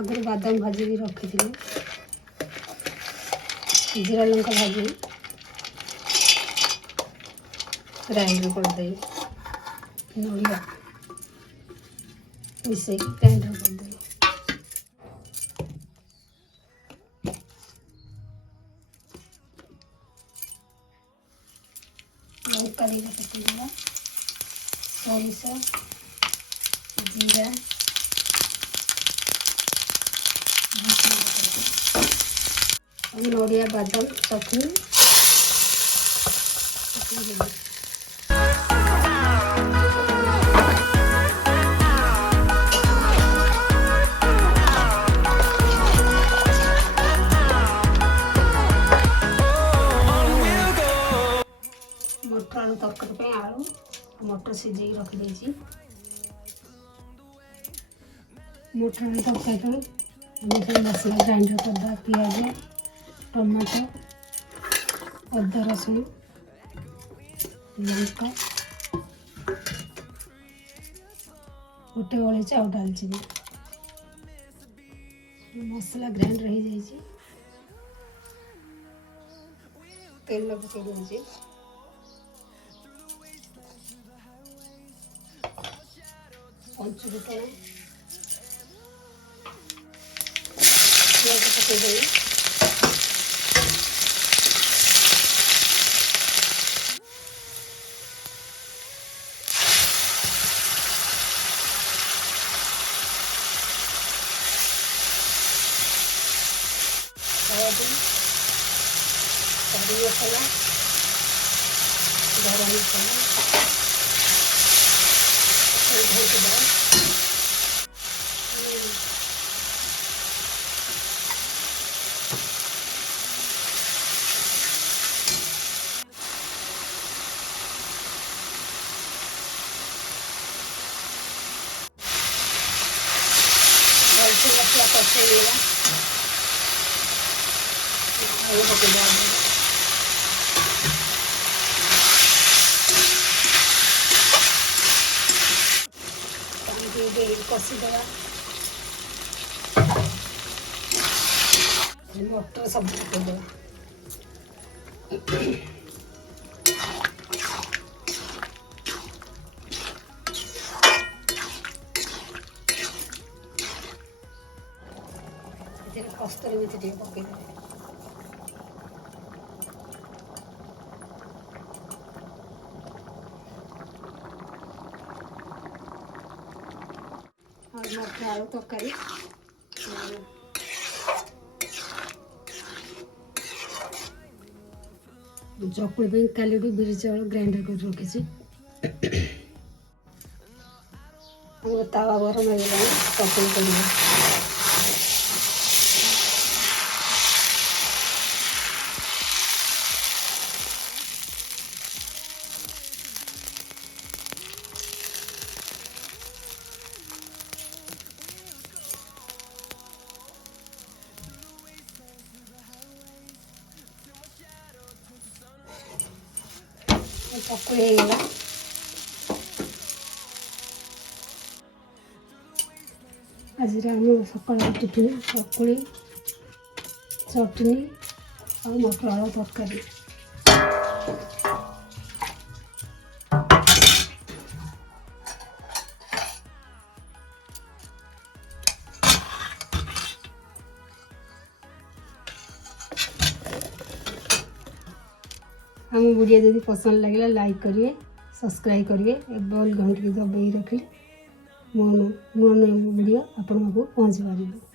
आगुरी बादाम भाजी रखी थी जीरा लंका भाजी ग्राइंडर करदे नड़िया मिसे ग्राइंडर करदे कड़ी पकेदेवा सोरिष जीरा नड़िया बादाम चटनी मटर आलू तरकारी आलू मटर सिझे रखी मटर आलू तरकारी मसला ग्राइंडर करदा पियाज टमाटो अदा रसुण लंका गोटे अलैची आउ दालचीनी मसला ग्राइंडर हो जाए तेल पकई दे पंचफुटन पियाज पकईदे हल्दी कड़ी मसला गरम मसला मसला कसेगा कसीदेवा मटर सब पकईदेवा कस्तूरी मेथी पकईदेवा मटर आलू तरकारी चकुड़ी काली बिरी चाउल ग्राइंडर कर रखी तावा गरम हो चकुड़ी कर चकुड़ी होगा आज सकाल टिफिन चकुड़ी चटनी और मटर आलू तरकारी हम वीडियो यदि पसंद लगे लाइक करिए सब्सक्राइब करिए बेल घंटी दबाई रखिले नुआ नुआ वीडियो आपको पहुँच पार।